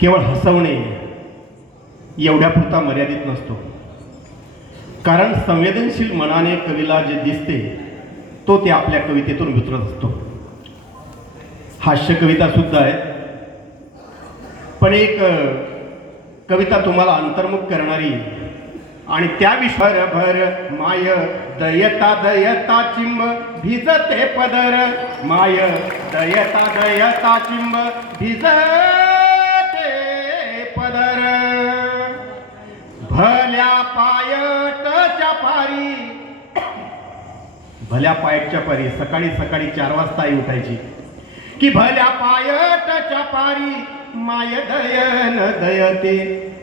केवळ हसवणे एवढ्यापुरता मर्यादित नसतो. कारण संवेदनशील मनाने कवीला जे दिसते तो ते आपल्या कवितेतून वितरत असतो. हास्य कविता सुद्धा आहेत. पण एक कविता तुम्हाला अंतर्मुख करणारी आणि त्या विश्वर भर माय दयता दयता चिंब भिजते पदर. माय दयता दयता चिंब भिज भल्या पायटच्या पारी. भल्या पायटच्या पारी. सकाळी सकाळी चार वाजता आई उठायची. की भल्या पायटच्या पारी माय दयन दयते.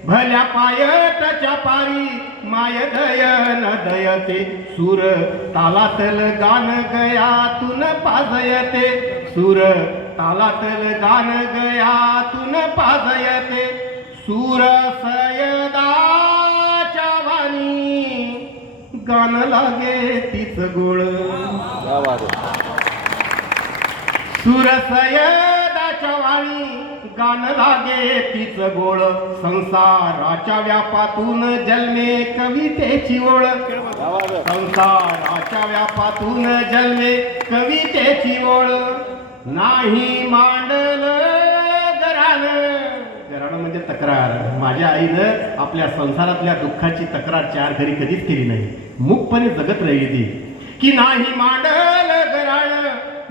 भल्या पायटच्या पारी माय दयन दयते. सूर तालातल गान गयातून पाजयते. सूर तालातल गान गयातून पाजयते. सूर सयदाच्या लागे तीच गोळ. सुरसयदाच्या वाणी गान लागे तीच गोळ. संसाराच्या व्यापातून जन्मे कवितेची ओळ. संसाराच्या व्यापातून जन्मे कवितेची ओळ. नाही मांडल गरान गराण म्हणजे तक्रार. माझ्या आईनं आपल्या संसारातल्या दुःखाची तक्रार चार घरी कधीच केली नाही. मुखपणे जगत राहिली. ती की नाही मांडल गराण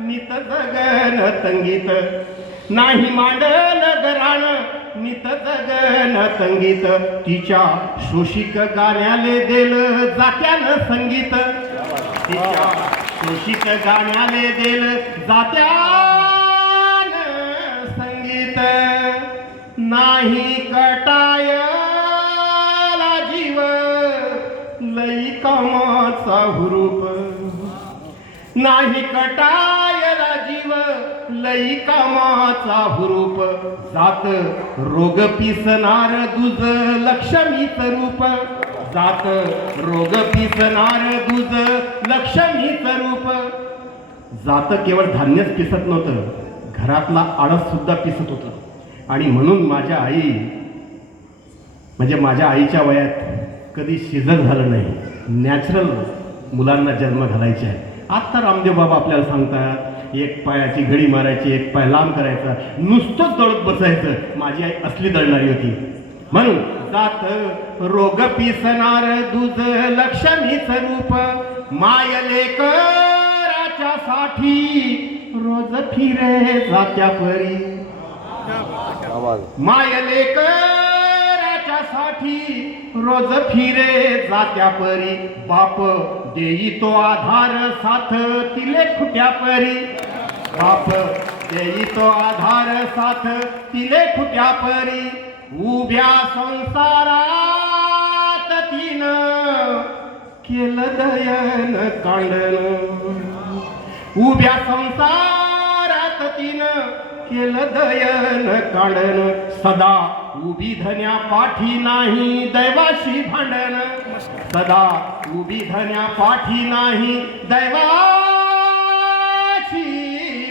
नित जगन संगीत. नाही मांडल गराण नित जगन संगीत. तिच्या शोषिक गाण्याले देल जात्यानं संगीत. तिच्या शोषिक गाण्याले देल जात्यानं संगीत. नाही कटाय लई कामाचा हुरूप. नाही कटायला जीव लई कामाचा हुरूप. जात रोग पिसणार दुज लक्ष्मीच रूप. जात रोग पिसणार दुज लक्ष्मीच रूप. जात केवळ धान्यच पिसत नव्हतं घरातला आळस सुद्धा पिसत होतं. आणि म्हणून माझ्या आई म्हणजे माझ्या आईच्या वयात कधी शिजन झालं नाही. नॅचरल मुलांना जन्म घालायचे आहे आत्ता रामदेव बाबा आपल्याला सांगतात एक पायाची घडी मारायची एक पाय लांब करायचा नुसतंच दळत बसायचं. माझी आई असली दळणारी होती. म्हणून जात रोग पिसणार दुज लक्ष्मीच रूप. मायलेकराच्या साठी रोज फिरे जात्या परी मायलेकराच्या साठी रोज फिरे जात्या परी बाप देई तो आधार साथ तिले खुट्या परी बाप देई तो आधार साथ तिले खुट्या परी उभ्या संसारात तीन केलं दयन कांडन. उभ्या संसारात तीन केलं दयन कांडन. सदा उभी धन्या पाठी नाही दैवाशी भांडण. सदा उभी धन्या पाठी नाही दैवाशी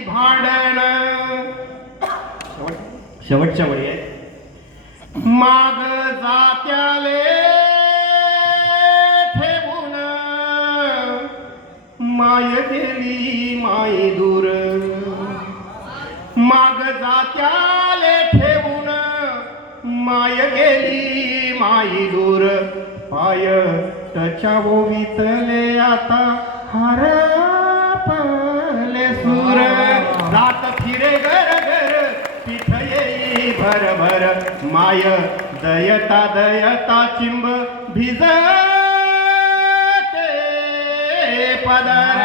भांडण. शेवटच्या वेळी आहे माग जात्याले ठेवून माय गेली माय दूर. गेली माई दूर पाय त्याच्या ओवितले आता. हरपले सूर. रात फिरे घर घर. पिठ येई भर भर. माय दयता दयता चिंब भिज पदर.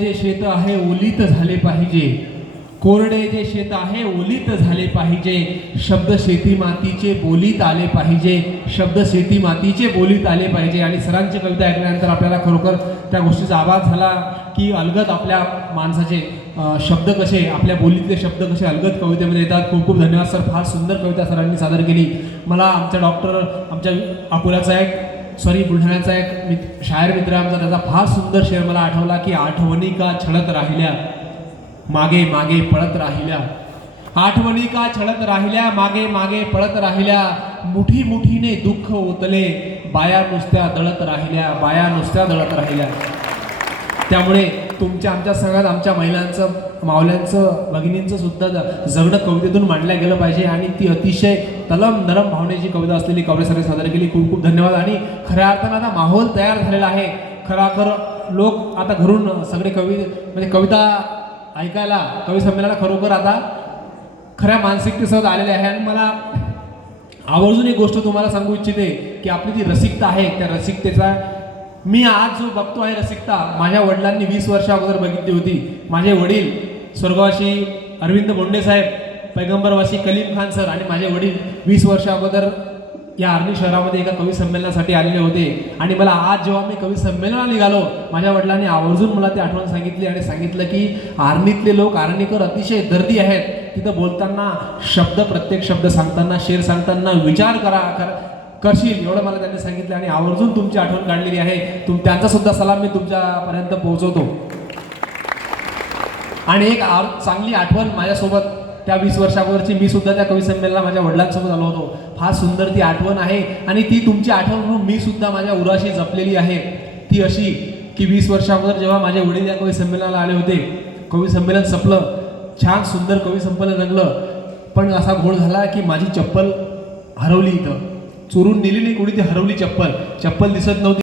जे शेत आहे ओलीत झाले पाहिजे. कोरडे जे शेत आहे ओलीत झाले पाहिजे. शब्द शेती मातीचे बोलीत आले पाहिजे. शब्द शेती मातीचे बोलीत आले पाहिजे. आणि सरांची कविता ऐकल्यानंतर आपल्याला खरोखर त्या गोष्टीचा आवाज झाला की अलगद आपल्या माणसाचे शब्द कसे आपल्या बोलीतले शब्द कसे अलगद कवितेमध्ये येतात. खूप खूप धन्यवाद सर. फार सुंदर कविता सरांनी सादर केली. मला आमच्या डॉक्टर आमच्या अकोल्याचा एक सॉरी बुलढाण्याचा एक मित शायर मित्र आमचा त्याचा फार सुंदर शेर मला आठवला की आठवणी का छळत राहिल्या. मागे मागे पळत राहिल्या. आठवणी का छळत राहिल्या? मागे मागे पळत राहिल्या. मुठी मुठीने दुःख ओतले. बाया नुसत्या दळत राहिल्या. बाया नुसत्या दळत राहिल्या. त्यामुळे तुमच्या आमच्या सगळ्यात आमच्या महिलांचं मावल्यांचं भगिनींचं सुद्धा जगणं कवितेतून मांडलं गेलं पाहिजे आणि ती अतिशय तलम नरम भावनेची कविता असलेली कवरेसरांनी सादर केली. खूप खूप धन्यवाद. आणि खऱ्या अर्थानं आता माहोल तयार झालेला आहे. खराखर लोक आता घरून सगळे कवी म्हणजे कविता ऐकायला. कवी संमेलनाला खरोखर आता खऱ्या मानसिकतेसह आलेले आहे. आणि मला आवर्जून एक गोष्ट तुम्हाला सांगू इच्छिते की आपली जी रसिकता आहे त्या रसिकतेचा मी आज जो बघतो आहे रसिकता माझ्या वडिलांनी वीस वर्षा अगोदर बघितली होती. माझे वडील स्वर्गवासी अरविंद बोंडे साहेब पैगंबरवासी कलीम खान सर आणि माझे वडील वीस वर्षा अगोदर या आर्णी शहरामध्ये एका कवी संमेलनासाठी आलेले होते. आणि मला आज जेव्हा मी कवी संमेलनाला निघालो माझ्या वडिलांनी आवर्जून मला ती आठवण सांगितली आणि सांगितलं की आर्णीतले लोक आर्णीकर अतिशय दर्दी आहेत. तिथं बोलताना शब्द प्रत्येक शब्द सांगताना शेर सांगताना विचार करा कर करशील एवढं मला त्यांनी सांगितलं आणि आवर्जून तुमची आठवण काढलेली आहे. तुम त्यांचा सुद्धा सलाम मी तुमच्यापर्यंत पोहोचवतो. आणि एक आ चांगली आठवण माझ्यासोबत त्या वीस वर्षावरची मी सुद्धा त्या कवी संमेलनाला माझ्या वडिलांसोबत आलो होतो. फार सुंदर ती आठवण आहे आणि ती तुमची आठवण म्हणून मी सुद्धा माझ्या उराशी जपलेली आहे. ती अशी की वीस वर्षाअगोदर जेव्हा माझे वडील या कवी संमेलनाला आले होते कवी संमेलन संपलं छान सुंदर कवी संमेलन रंगलं पण असा घोळ झाला की माझी चप्पल हरवली इथं. चोरून नेली नाही कोणी ती हरवली चप्पल. चप्पल दिसत नव्हती.